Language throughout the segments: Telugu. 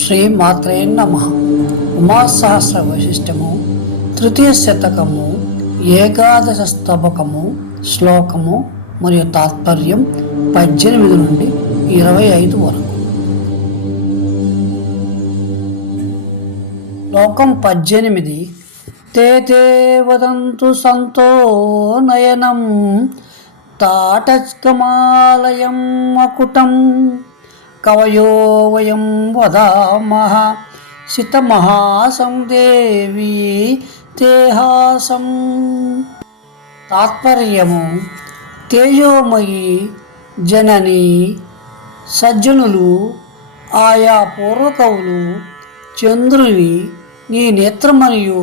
శ్రీ మాత్రే నమ. ఉమాసహస్ర వైశిష్టము తృతీయ శతకము ఏకాదశ స్తబకము శ్లోకము మరియు తాత్పర్యం పద్దెనిమిది నుండి ఇరవై ఐదు వరకు. లోకం పద్దెనిమిది. తే తే వదంతు సంతో నయనం తాటకమాలయం అకుటం. కవయో వయం వదామహ శితమహాసం దేవి తేహాసం. తాత్పర్యము తేజోమయి జనని సజ్జనులు ఆయా పూర్వకవులు చంద్రుని నీ నేత్రమనియు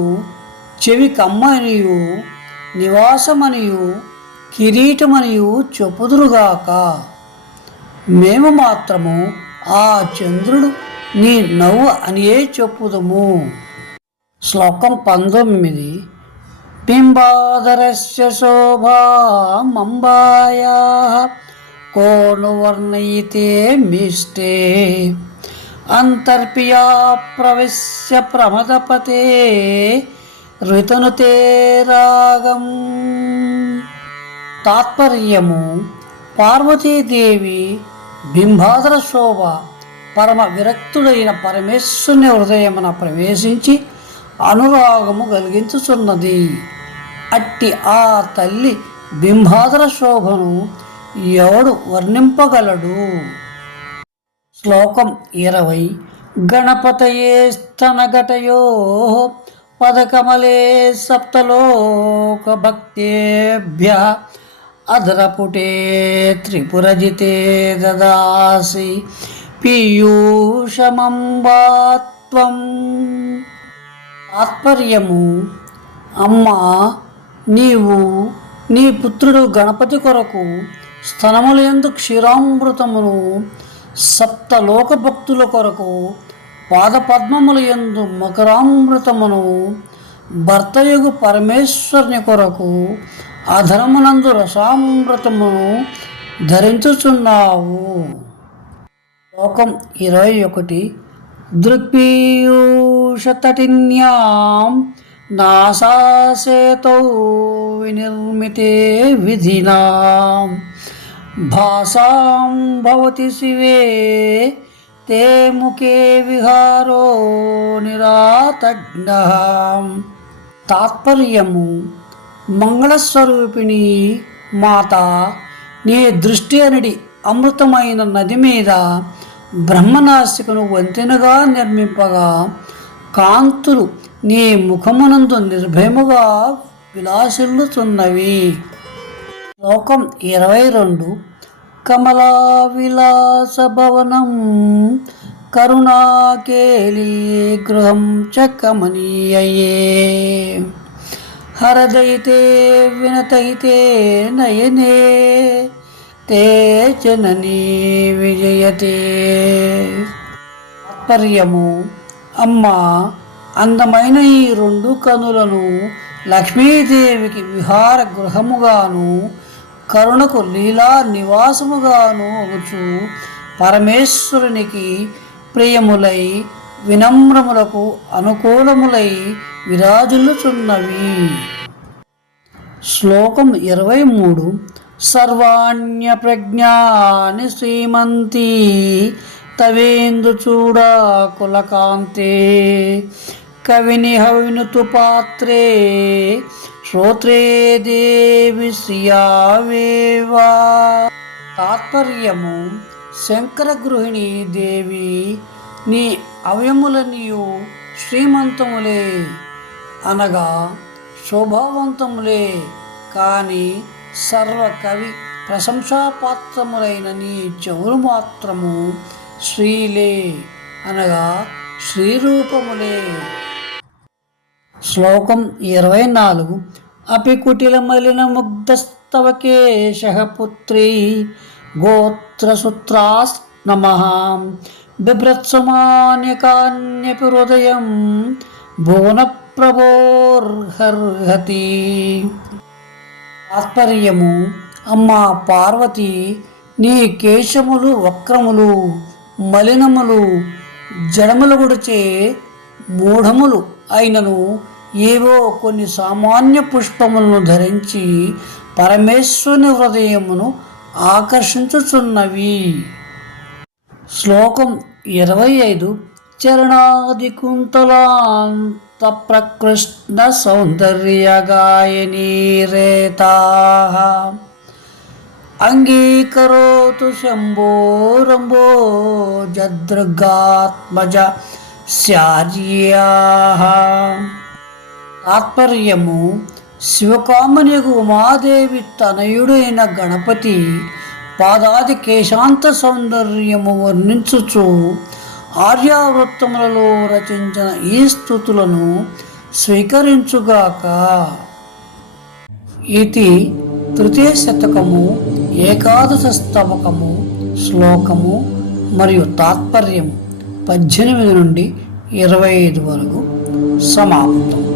చెవి కమ్మనియు నివాసమనియు కిరీటమనియు చెప్పుదురుగాక. మేము మాత్రము ఆ చంద్రుడు నీ నవ్వు అనియే చెప్పుదము. శ్లోకం పంతొమ్మిది. బింబాధరస్య శోభామంబాయా కోను వర్ణయితే మిష్టే. అంతర్పియా ప్రవిశ్య ప్రమదపతే ఋతనుతే రాగం. తాత్పర్యము పార్వతీదేవి బింబాధర శోభ పరమ విరక్తుడైన పరమేశ్వరుని హృదయమున ప్రవేశించి అనురాగము కలిగించుచున్నది. అట్టి ఆ తల్లి బింబాధర శోభను ఎవడు వర్ణింపగలడు? శ్లోకం ఇరవై. గణపతయే స్తనగటయో పదకమలే సప్తలోక భక్తేభ్య అధరపుటే త్రిపురజితే దదాసి పీయూషమంబాత్వం. తాత్పర్యము అమ్మా నీవు నీ పుత్రుడు గణపతి కొరకు స్తనములందు క్షీరామృతమును సప్తలోక భక్తుల కొరకు పాదపద్మముల యందు మకరామృతమును భర్తయుగు పరమేశ్వరుని కొరకు అధరమునందు రసామృతమును ధరించుచున్నావు. శ్లోకం ఇరవై ఒకటి. దృక్పీయూషతటిన్యాం నాసాసేతౌ వినిర్మితే విధినా. భాసాం భవతి శివే తే ముఖే విహారో నిరాతజ్ఞ. తాత్పర్యము మంగళస్వరూపిణి మాత నీ దృష్టి అనడి అమృతమైన నది మీద బ్రహ్మనాసికను వంతెనగా నిర్మింపగా కాంతులు నీ ముఖమునందు నిర్భయముగా విలాసిల్లుతున్నవి. శ్లోకం ఇరవై రెండు. కమలా విలాస భవనం కరుణాకేళీ గృహం చ కమనీయయే. హరదయితే వినతయితే నయనే తే జననీ విజయతే తాత్పర్యము అమ్మ అందమైన ఈ రెండు కనులను లక్ష్మీదేవికి విహార గృహముగాను కరుణకు లీలా నివాసముగాను ఒకచు పరమేశ్వరునికి ప్రియములై వినమ్రములకు అనుకూలములై విరాజిల్లుచున్నవి. శ్లోకం ఇరవై మూడు సర్వాణ్య ప్రజ్ఞాని శ్రీమంతి తవేందు చూడా కులకాంతే. కవిని హవినుతు పాత్రే. శ్రోత్రే దేవి శ్రియావేవా. తాత్పర్యము శంకర గృహిణి దేవి నీ అవయములనియు శ్రీమంతములే. అనగా శోభావంతములే కాని సర్వకవి ప్రశంసాపాత్రములైన నీ చెవులు మాత్రము శ్రీలే అనగా శ్రీరూపములే శ్లోకం ఇరవై నాలుగు అపి కుటిల మలిన ముగ్ధస్తవ కేశ పుత్రీ గోత్రసూత్రాస్ నమ. బిభ్రత్సమాన్యకాన్యపి హృదయం భువన ప్రభోర్హర్హతి తాత్పర్యము అమ్మా పార్వతి నీ కేశములు వక్రములు మలినములు జడములు గుడిచే మూఢములు అయినను ఏవో కొన్ని సామాన్య పుష్పములను ధరించి పరమేశ్వరుని హృదయమును ఆకర్షించుచున్నవి. శ్లోకం ఇరవై ఐదు చరణాది కుంతలాంత ప్రకృష్ణ సౌందర్యగాయనీ రేతా అంగీకరోతు శంభోరంభో జదృగాత్మజ శార్యా తాత్పర్యము శివకామనికు ఉమాదేవి తనయుడైన గణపతి పాదాది కేశాంత సౌందర్యము వర్ణించుచు ఆర్యావృత్తములలో రచించిన ఈ స్థుతులను స్వీకరించుగాక. ఇది తృతీయ శతకము ఏకాదశ స్తవకము శ్లోకము మరియు తాత్పర్యము. పద్దెనిమిది నుండి ఇరవై ఐదు వరకు సమాప్తం.